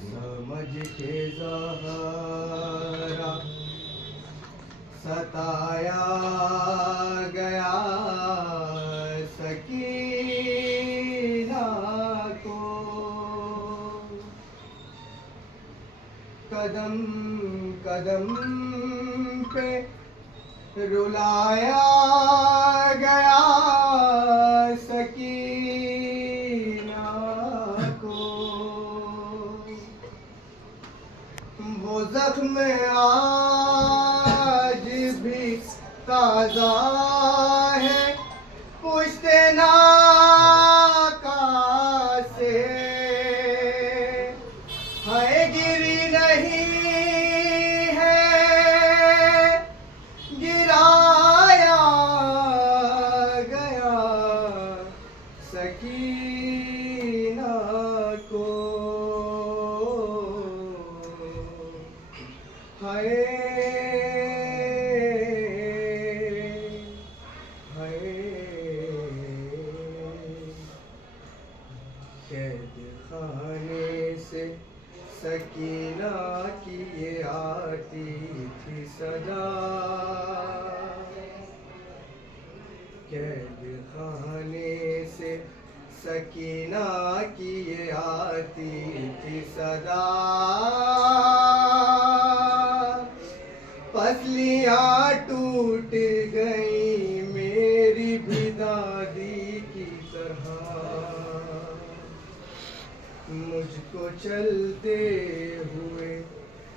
समझ के ज़हरा सताया गया सकीना को, कदम कदम पे रुलाया गया सकीना को। वो जख्म आज भी ताज़ा है पुश्ते नाका से, है गिरी नहीं है गिराया गया सकीना को। हाय हाय कैद खाने से सकीना की ये आती थी सदा, कैद खाने से सकीना की ये आती थी सदा। पसलियाँ टूट गई मेरी भी दादी की तरह, मुझको चलते हुए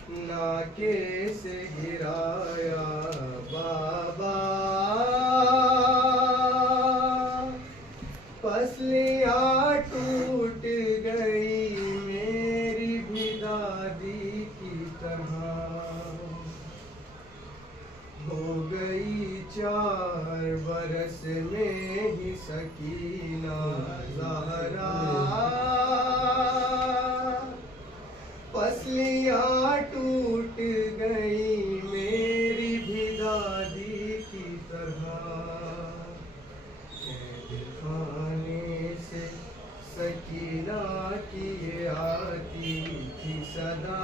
नाके से गिराया बाबा। पसलियाँ टूट गई मेरी भी दादी की तरह, हो गई 4 बरस में ही सकीना ज़हरा। पसलियाँ टूट गई मेरी भी दादी की तरह, कैद खाने से सकीना की ये आती थी सदा।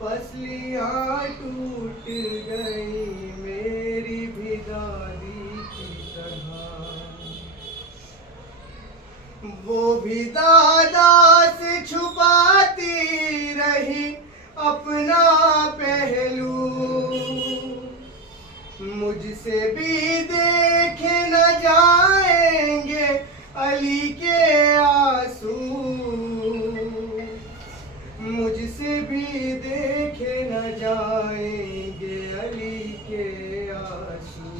पसलियाँ टूट गई मेरी भी दादी की तरह, वो भी दादा से छुपाती रही अपना पहलू, मुझसे भी देखे न जाएंगे अली के आंसू, मुझसे भी देखे न जाएंगे अली के आंसू।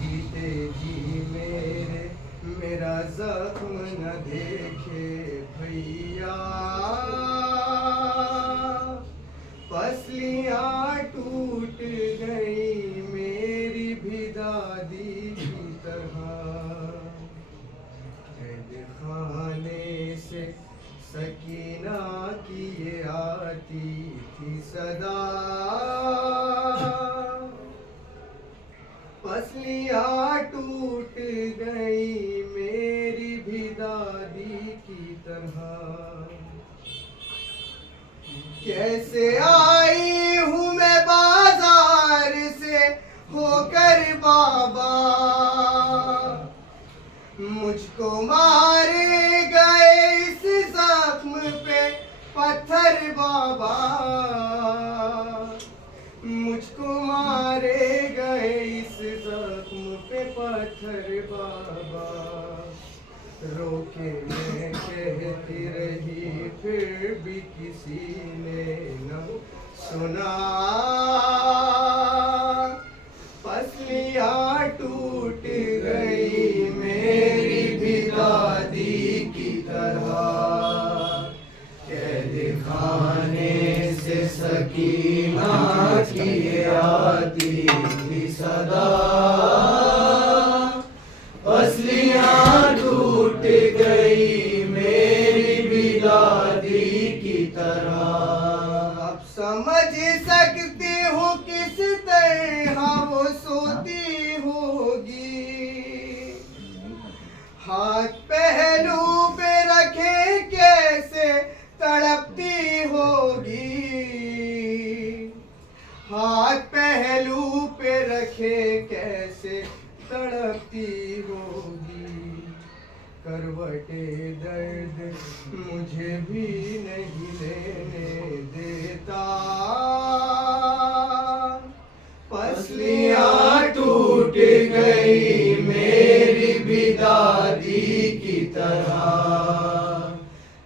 जीते जी मेरा जख्म न देखे भैया, पसलियाँ टूट गई मेरी भी दादी की तरह, कैद खाने से सकीना की ये आती थी सदा। पसलियाँ टूट गई मेरी भी दादी की तरह, कैसे आई हूँ मैं बाजार से होकर बाबा, मुझको मारे गए इस जख्म पे पत्थर बाबा, मुझको मारे गए इस जख्म पे पत्थर बाबा। रोके मैं कहती रही फिर भी किसी ने न सुना, पसलियाँ टूट गई मेरी भी दादी की तरह, कैद खाने से सकीना की आती थी सदा। पसलियाँ टूट गई मेरी भी दादी की तरह, अब समझ सकती हूँ किस तरह वो सोती होगी, हाथ पहलू पे रखे कैसे तड़पती होगी, हाथ पहलू पे रखे कैसे तड़पती होगी। करवटे दर्द मुझे भी नहीं लेने देता, पसलियाँ टूट गई मेरी भी दादी की तरह।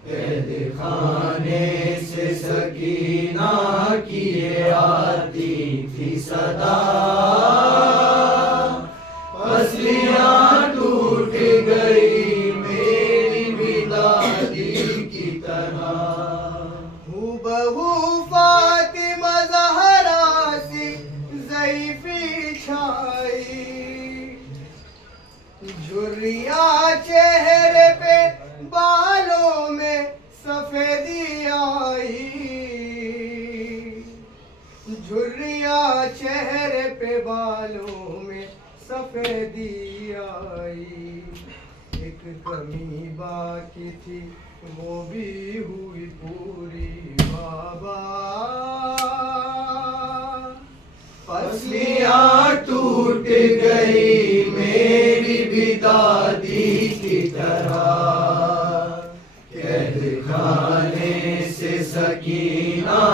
कैद खाने से सकीना की ये आती थी सदा, पसलियाँ टूट गई मेरी भी दादी की तरह। हूबहू फातिमा ज़हरा सी ज़ईफ़ी छाई, झुर्रियाँ चेहरे पे बालों में सफेदी आई, झुर्रियाँ चेहरे पे बालों में सफेदी आई। एक कमी बाकी थी वो भी हुई पूरी बाबा, पसलियाँ टूट गई मेरी भी दादी की तरह। कैद खाने से सकीना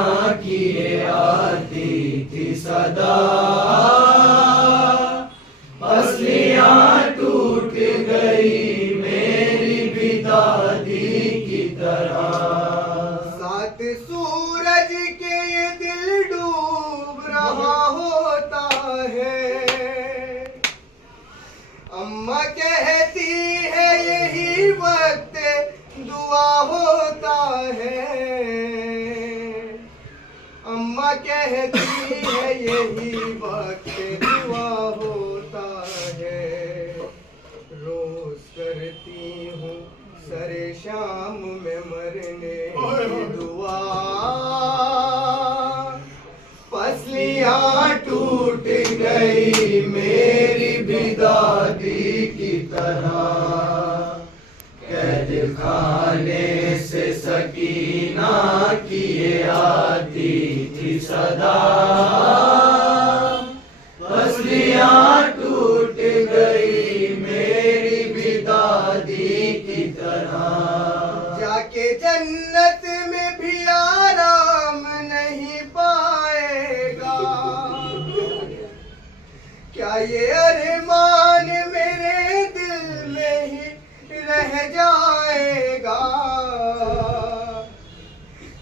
की ये आती थी सदा, पसलियाँ टूट गई मेरी भी दादी की तरह। सात सूरज के ये दिल डूब रहा होता है, अम्मा कहती है यही वक्त दुआ होता है, अम्मा कहती है यही वक्त दुआ होता है। रोज करती हूँ सरे शाम में मरने की दुआ, पसलियाँ टूट गई मेरी भी दादी की तरह। कैद खाने से सकीना की ये आती थी सदा, पसलियाँ टूट गई मेरी भी दादी की तरह। जाके जन्नत में भी आराम नहीं पाएगा, क्या ये अरमान मेरे दिल में ही रह जाएगा,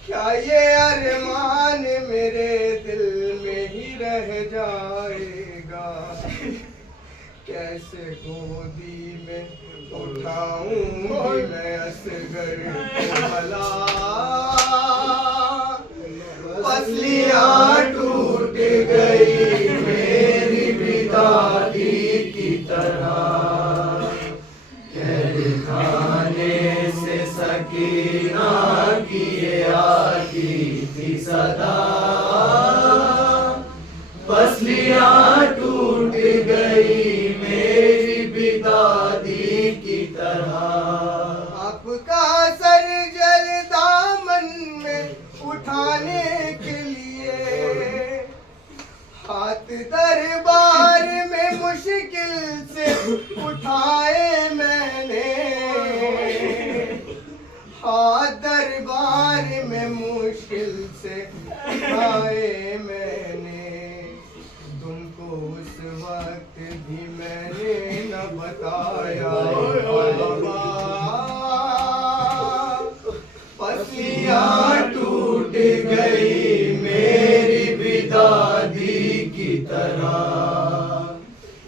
क्या ये अरमान मेरे दिल में ही रह जाएगा। कैसे गोदी में उठाऊंगी मैं असगर को भला, पसलियाँ टूट गई मेरी भी दादी की तरह। कैद खाने से सकीना की ये आती थी सदा, पसलियाँ टूट गई मेरी भी दादी की तरह। आपका सर जल दामन में उठाने के लिए, हाथ दरबार में मुश्किल से उठाए मैंने, हाथ दरबार में मुश्किल से उठाए मैंने। तुमको उस वक्त भी मैंने न बताया बाबा, पसलियाँ टूट गई मेरी भी दादी की तरह।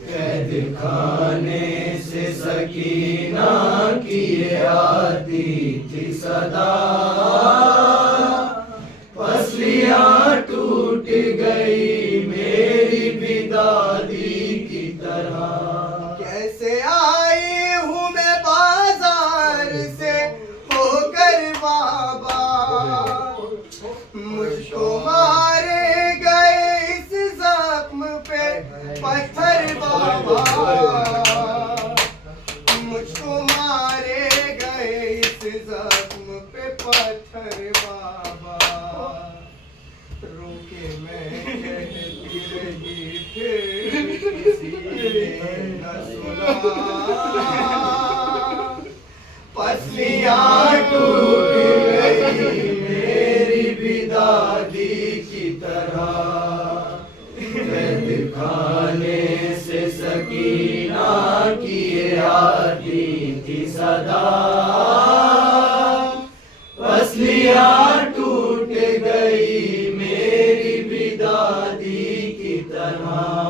कैद खाने से सकीना की ये आती थी सदा, पसलियाँ टूट गई मेरी भी दादी की तरह। कैसे आई हूँ मैं बाजार से होकर बाबा, मुझको मारे गए इस जख्म पे पत्थर बाबा, मुझको न सुना, पसलियाँ टूट गई मेरी भी दादी की तरह, कैद खाने से सकीना की ये आती थी सदा, पसलियाँ टूट गई मेरी भी दादी की तरह।